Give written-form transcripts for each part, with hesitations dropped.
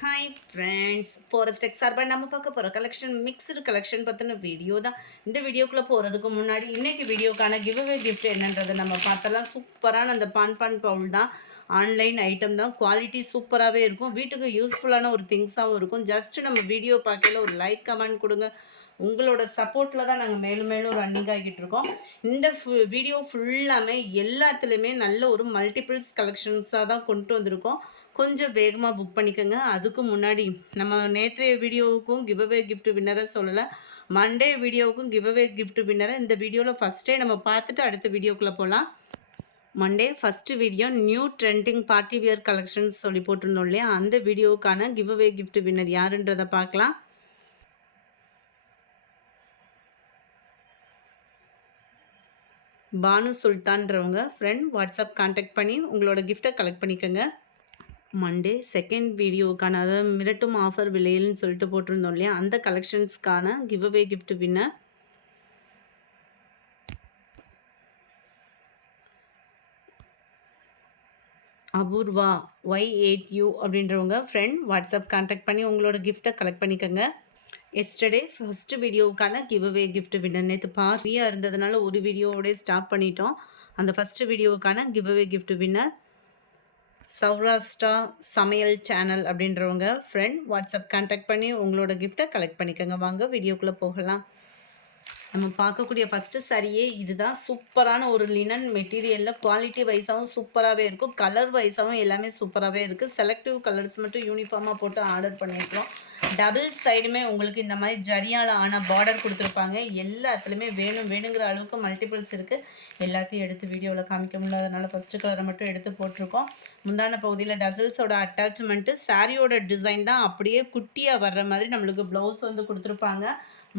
Hi friends, forest tech சார்பாக நம்ம பார்க்க போகிற கலெக்ஷன் மிக்ஸ்டு கலெக்ஷன் பற்றின வீடியோ தான். இந்த வீடியோக்குள்ளே போகிறதுக்கு முன்னாடி இன்றைக்கி வீடியோக்கான கிவ்அவே கிஃப்ட் என்னன்றதை நம்ம பார்த்தலாம். சூப்பரான அந்த பான் பவுல் தான். ஆன்லைன் ஐட்டம் தான். குவாலிட்டி சூப்பராகவே இருக்கும். வீட்டுக்கு யூஸ்ஃபுல்லான ஒரு திங்ஸாகவும் இருக்கும். ஜஸ்ட்டு நம்ம வீடியோ பார்க்கல ஒரு லைக் கமெண்ட் கொடுங்க. உங்களோட சப்போர்ட்டில் தான் நாங்கள் மேலும் மேலும் ரன்னிங் ஆகிட்டு இருக்கோம். இந்த வீடியோ ஃபுல்லாமே எல்லாத்துலேயுமே நல்ல ஒரு மல்டிபிள்ஸ் கலெக்ஷன்ஸாக தான் கொண்டு வந்திருக்கோம். கொஞ்சம் வேகமாக புக் பண்ணிக்கோங்க. அதுக்கு முன்னாடி நம்ம நேற்றைய வீடியோவுக்கும் கிவ்அவே கிஃப்ட் வின்னரை சொல்லலை, மண்டே வீடியோவுக்கும் கிவ்அவே கிஃப்ட் வின்னரை இந்த வீடியோவில் ஃபஸ்ட்டே நம்ம பார்த்துட்டு அடுத்த வீடியோக்குள்ளே போகலாம். Monday first video new trending party wear collections சொல்லி போட்டிருந்தோம் இல்லையா, அந்த வீடியோவுக்கான கிவ்அவே கிஃப்ட் வின்னர் யாருன்றதை பார்க்கலாம். பானு சுல்தான்றவங்க ஃப்ரெண்ட் வாட்ஸ்அப் கான்டாக்ட் பண்ணி உங்களோட கிஃப்ட்டை கலெக்ட் பண்ணிக்கோங்க. மண்டே செகண்ட் வீடியோவுக்கான, அதாவது மிரட்டும் ஆஃபர் விலையில்னு சொல்லிட்டு போட்டிருந்தோம் இல்லையா, அந்த கலெக்ஷன்ஸ்க்கான giveaway gift winner Apoorva Y8U அப்படின்றவங்க ஃப்ரெண்ட் வாட்ஸ்அப் கான்டாக்ட் பண்ணி உங்களோட கிஃப்ட்டை கலெக்ட் பண்ணிக்கோங்க. எஸ்டர்டே ஃபஸ்ட்டு வீடியோவுக்கான கிவ்அவே கிஃப்ட் வின்னர் நேற்று ஃப்ரீயாக இருந்ததுனால ஒரு வீடியோவோடய ஸ்டாப் பண்ணிட்டோம். அந்த ஃபஸ்ட்டு வீடியோவுக்கான கிவ்அவே கிஃப்ட் வின்னர் சௌராஷ்டிரா சமையல் சேனல் அப்படின்றவங்க ஃப்ரெண்ட் வாட்ஸ்அப் கான்டாக்ட் பண்ணி உங்களோட கிஃப்ட்டை கலெக்ட் பண்ணிக்கோங்க. வாங்க வீடியோக்குள்ளே போகலாம். நம்ம பார்க்கக்கூடிய ஃபஸ்ட்டு சாரியே இதுதான். சூப்பரான ஒரு லினன் மெட்டீரியலில் குவாலிட்டி வைஸாகவும் சூப்பராகவே இருக்கும், கலர் வைஸாகவும் எல்லாமே சூப்பராகவே இருக்குது. செலக்டிவ் கலர்ஸ் மட்டும் யூனிஃபார்மாக போட்டு ஆர்டர் பண்ணியிருக்கோம். டபுள் சைடுமே உங்களுக்கு இந்த மாதிரி ஜரியால் ஆன பார்டர் கொடுத்துருப்பாங்க. எல்லாத்துலேயுமே வேணுங்கிற அளவுக்கு மல்டிபிள்ஸ் இருக்குது. எல்லாத்தையும் எடுத்து வீடியோவில் காமிக்க முடியாதனால ஃபஸ்ட்டு கலரை மட்டும் எடுத்து போட்டிருக்கோம். முந்தான பகுதியில் டசல்ஸோட அட்டாச்மெண்ட்டு சாரியோட டிசைன் தான் அப்படியே குட்டியாக வர்ற மாதிரி நம்மளுக்கு ப்ளவுஸ் வந்து கொடுத்துருப்பாங்க.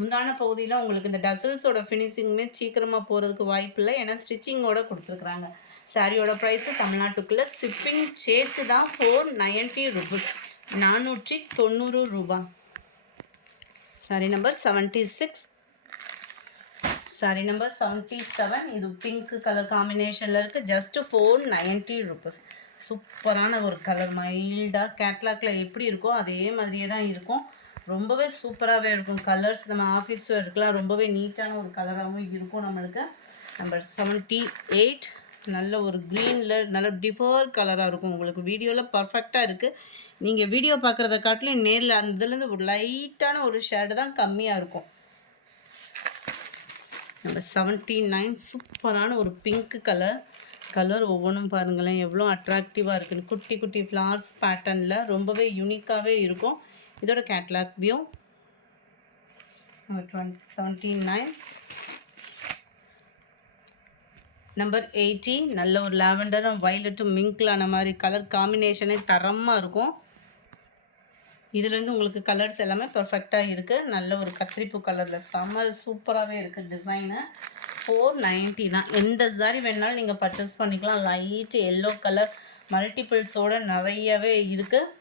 முந்தான பகுதியில் உங்களுக்கு இந்த டசல்ஸோட ஃபினிஷிங்குமே சீக்கிரமாக போகிறதுக்கு வாய்ப்பு இல்லை, ஏன்னா ஸ்டிச்சிங்கோடு கொடுத்துருக்குறாங்க. சாரியோட ப்ரைஸு தமிழ்நாட்டுக்குள்ளே ஷிப்பிங் சேர்த்து தான் 490 ருபீஸ், 490 ரூபா. Sorry number 76, sorry number 77. இது பிங்க் கலர் காம்பினேஷனில் இருக்குது. Just 490 rupees. சூப்பரான ஒரு கலர், மைல்டாக கேட்லாக்ல எப்படி இருக்கோ அதே மாதிரியே தான் இருக்கும். ரொம்பவே சூப்பராகவே இருக்கும். கலர்ஸ் நம்ம ஆஃபீஸ் ஒர்க்கெலாம் ரொம்பவே நீட்டான ஒரு கலராகவும் இருக்கும். நம்மளுக்கு நம்பர் 78 நல்ல ஒரு க்ரீனில் நல்ல டிஃபர் கலராக இருக்கும். உங்களுக்கு வீடியோவில் பர்ஃபெக்டாக இருக்குது. நீங்கள் வீடியோ பார்க்குறத காட்டிலும் நேரில் அந்த இதுலேருந்து ஒரு லைட்டான ஒரு ஷேடு தான் கம்மியாக இருக்கும். நம்பர் 79 சூப்பரான ஒரு பிங்க் கலர் ஒவ்வொன்றும் பாருங்களேன் எவ்வளோ அட்ராக்டிவாக இருக்குன்னு. குட்டி குட்டி ஃப்ளார்ஸ் பேட்டர்னில் ரொம்பவே யூனிக்காகவே இருக்கும். இதோட கேட்லாக் வியூ. நம்பர் 79 நம்பர் 80 நல்ல ஒரு லாவெண்டரும் வயலட்டும் மிங்க்லான மாதிரி கலர் காம்பினேஷனே தரமாக இருக்கும். இதுலேருந்து உங்களுக்கு கலர்ஸ் எல்லாமே பர்ஃபெக்டாக இருக்குது. நல்ல ஒரு கத்திரிப்பூ கலரில் செம்ம சூப்பராகவே இருக்குது. டிசைனு 490 தான். எந்த சாரி வேணாலும் நீங்கள் பர்ச்சேஸ் பண்ணிக்கலாம். லைட் எல்லோ கலர் மல்டிபிள்ஸோடு நிறையவே இருக்குது.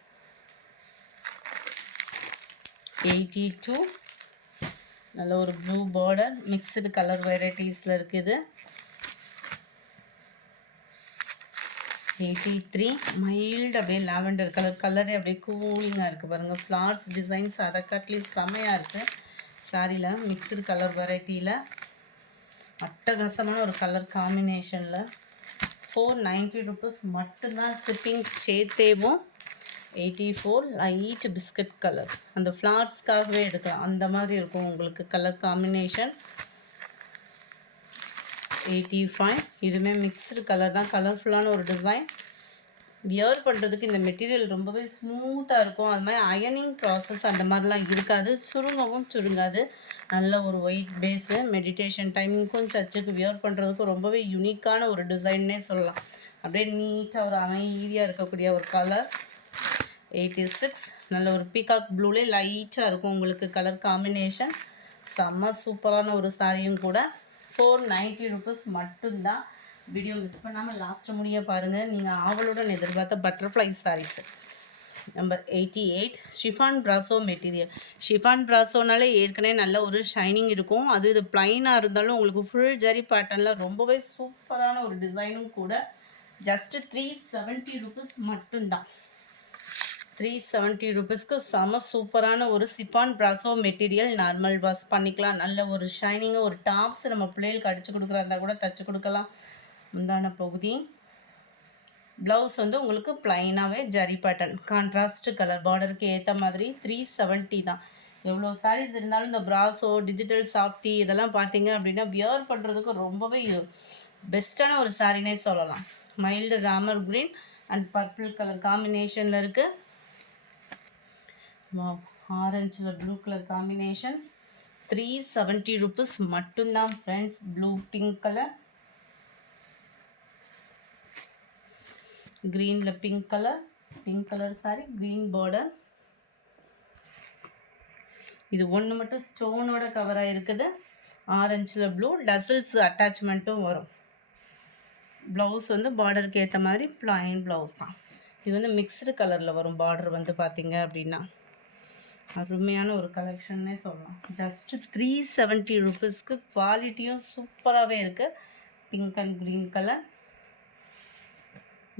82 நல்ல ஒரு ப்ளூ பார்டர் மிக்ஸ்டு கலர் வெரைட்டிஸில் இருக்குது. 83 மைல்டு அப்படியே லாவெண்டர் கலரே அப்படியே கூலிங்காக இருக்குது பாருங்கள். ஃப்ளார்ஸ் டிசைன்ஸ் அதை அட்லீஸ்ட் செம்மையாக இருக்குது. சாரியில் மிக்ஸ்டு கலர் வெரைட்டியில் அட்டகாசமான ஒரு கலர் காம்பினேஷனில் 490 ருபீஸ் மட்டும்தான். ஷிப்பிங் சேர்த்தேவும் 84 லைட் பிஸ்கட் கலர், அந்த ஃப்ளார்ஸ்க்காகவே எடுக்கலாம் அந்த மாதிரி இருக்கும் உங்களுக்கு கலர் காம்பினேஷன். 85 இதுவுமே மிக்ஸ்டு கலர் தான், கலர்ஃபுல்லான ஒரு டிசைன். வியர் பண்ணுறதுக்கு இந்த மெட்டீரியல் ரொம்பவே ஸ்மூத்தாக இருக்கும். அது மாதிரி அயனிங் ப்ராசஸ் அந்த மாதிரிலாம் இருக்காது, சுருங்காது. நல்ல ஒரு ஒயிட் பேஸு, மெடிடேஷன் டைமிங்க்கும் சர்ச்சுக்கு வியர் பண்ணுறதுக்கும் ரொம்பவே யூனிக்கான ஒரு டிசைன்னே சொல்லலாம். அப்படியே நீட்டாக ஒரு அமைதியாக இருக்கக்கூடிய ஒரு கலர். 86 நல்ல ஒரு பீகாக் ப்ளூலே லைட்டாக இருக்கும் உங்களுக்கு கலர் காம்பினேஷன். செம்ம சூப்பரான ஒரு சாரியும் கூட. 490 ருபீஸ் மட்டும்தான். வீடியோ மிஸ் பண்ணாமல் லாஸ்ட்டு முடிய பாருங்கள். நீங்கள் ஆவலுடன் எதிர்பார்த்த butterfly sarees. Number 88 chiffon ப்ராசோ material. Chiffon ப்ராசோனாலே ஏற்கனவே நல்ல ஒரு ஷைனிங் இருக்கும். அது இது ப்ளைனாக இருந்தாலும் உங்களுக்கு ஃபுல் ஜரி பேட்டர்னில் ரொம்பவே சூப்பரான ஒரு டிசைனும் கூட. ஜஸ்ட்டு 370 ருபீஸ் மட்டும்தான். 370 ரூபீஸ்க்கு செம சூப்பரான ஒரு சிஃபான் ப்ராசோ மெட்டீரியல். நார்மல் வாஷ் பண்ணிக்கலாம். நல்ல ஒரு ஷைனிங்காக ஒரு டாப்ஸ் நம்ம பிள்ளைகளுக்கு அடித்து கொடுக்குறா இருந்தால் கூட தச்சு கொடுக்கலாம். முந்தான பகுதி ப்ளவுஸ் வந்து உங்களுக்கு ப்ளைனாகவே ஜரி பேட்டர்ன் கான்ட்ராஸ்ட் கலர் பார்டருக்கு ஏற்ற மாதிரி 370 தான். எவ்வளோ சாரீஸ் இருந்தாலும் இந்த ப்ராஸோ டிஜிட்டல் சாஃப்டி இதெல்லாம் பார்த்தீங்க அப்படின்னா வியர் பண்ணுறதுக்கு ரொம்பவே பெஸ்ட்டான ஒரு சாரினே சொல்லலாம். Mild Ramar green and purple colour காம்பினேஷனில் இருக்குது. ஆரஞ்சில் ப்ளூ கலர் காம்பினேஷன். 370 ரூபீஸ் மட்டும்தான் ஃப்ரெண்ட்ஸ். ப்ளூ பிங்க் கலர், க்ரீனில் pink colour sorry, green border. இது ஒன்று மட்டும் ஸ்டோனோட கவராக இருக்குது. ஆரஞ்சில் ப்ளூ டசல்ஸ் அட்டாச்மெண்ட்டும் வரும். ப்ளவுஸ் வந்து பார்டருக்கு ஏற்ற மாதிரி ப்ளைன் ப்ளவுஸ் தான். இது வந்து மிக்ஸ்டு கலரில் வரும். பார்டர் வந்து பார்த்திங்க அப்படின்னா அருமையான ஒரு கலெக்ஷன்னே சொல்லலாம். ஜஸ்ட்டு 370 ரூபீஸ்க்கு குவாலிட்டியும் சூப்பராகவே இருக்குது. Pink and green colour.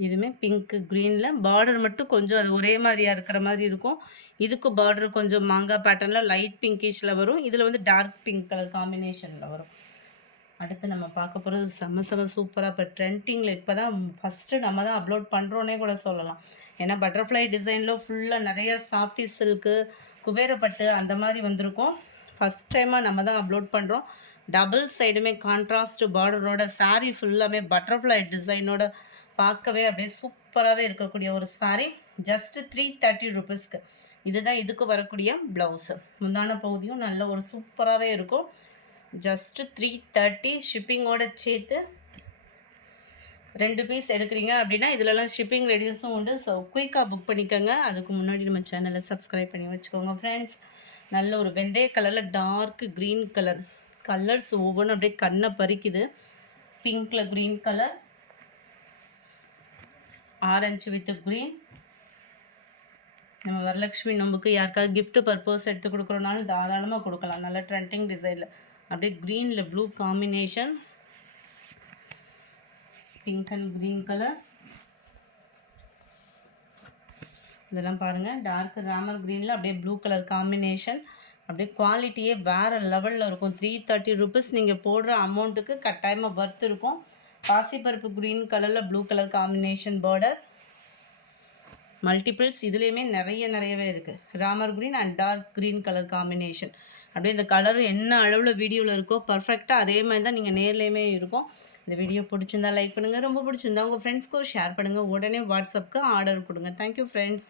இதுவுமே பிங்க்கு க்ரீனில் பார்டர் மட்டும் கொஞ்சம் அது ஒரே மாதிரியாக இருக்கிற மாதிரி இருக்கும். இதுக்கு பார்டர் கொஞ்சம் மாங்காய் பேட்டர்னில் லைட் பிங்கிஷில் வரும். இதில் வந்து டார்க் பிங்க் கலர் காம்பினேஷனில் வரும். அடுத்து நம்ம பார்க்க போகிறது செம சூப்பராக இப்போ ட்ரெண்டிங்கில் இப்போ தான் ஃபஸ்ட்டு நம்ம தான் அப்லோட் பண்ணுறோன்னே கூட சொல்லலாம். ஏன்னா பட்டர்ஃப்ளை டிசைனில் ஃபுல்லாக நிறைய சாஃப்டி சில்க்கு குபேரப்பட்டு அந்த மாதிரி வந்திருக்கும். ஃபஸ்ட் டைமாக நம்ம தான் அப்லோட் பண்ணுறோம். டபுள் சைடுமே கான்ட்ராஸ்ட் பார்டரோட சாரீ ஃபுல்லாகவே பட்டர்ஃப்ளை டிசைனோட பார்க்கவே அப்படியே சூப்பராகவே இருக்கக்கூடிய ஒரு சாரீ. ஜஸ்ட்டு 330 ரூபீஸ்க்கு. இதுதான் இதுக்கு வரக்கூடிய ப்ளவுஸு. முந்தான பகுதியும் நல்ல ஒரு சூப்பராகவே இருக்கும். ஜஸ்ட்டு 330 ஷிப்பிங்கோடு சேர்த்து 2 பீஸ் எடுக்கிறீங்க அப்படின்னா இதிலலாம் ஷிப்பிங் ரெடியூஸும் உண்டு. ஸோ குயிக்காக புக் பண்ணிக்கோங்க. அதுக்கு முன்னாடி நம்ம சேனலை சப்ஸ்கிரைப் பண்ணி வச்சுக்கோங்க ஃப்ரெண்ட்ஸ். நல்ல ஒரு வெந்தய கலரில் டார்க் க்ரீன் கலர் கலர்ஸ் ஒவ்வொன்றும் அப்படியே கண்ணை பறிக்குது. பிங்க்கில் green colour, orange with green. நம்ம வரலட்சுமி நோம்புக்கு யாருக்காவது கிஃப்ட் பர்பஸ் எடுத்து கொடுக்குறோனாலும் தாராளமாக கொடுக்கலாம். நல்ல ட்ரெண்டிங் டிசைனில் அப்படியே க்ரீனில் blue combination, pink and green colour. இதெல்லாம் பாருங்கள் டார்க் ராமர் க்ரீனில் அப்படியே ப்ளூ கலர் காம்பினேஷன். அப்படியே குவாலிட்டியே வேறு லெவலில் இருக்கும். 330 ரூபீஸ் நீங்கள் போடுற அமௌண்ட்டுக்கு கட்டாயமாக வர்த்து இருக்கும். பாசிப்பருப்பு க்ரீன் கலரில் blue colour combination border. Multiples இதுலேயுமே நிறையவே இருக்குது. Ramar green and dark green colour combination. அப்படியே இந்த கலரும் என்ன அளவில் வீடியோவில் இருக்கோ பர்ஃபெக்டாக அதே மாதிரி தான் நீங்கள் நேர்லேயுமே இருக்கும். இந்த வீடியோ பிடிச்சிருந்தா லைக் பண்ணுங்கள். ரொம்ப பிடிச்சிருந்தா உங்கள் ஃப்ரெண்ட்ஸ்க்கும் ஷேர் பண்ணுங்கள். உடனே வாட்ஸ்அப்புக்கு ஆர்டர் கொடுங்க. Thank you friends.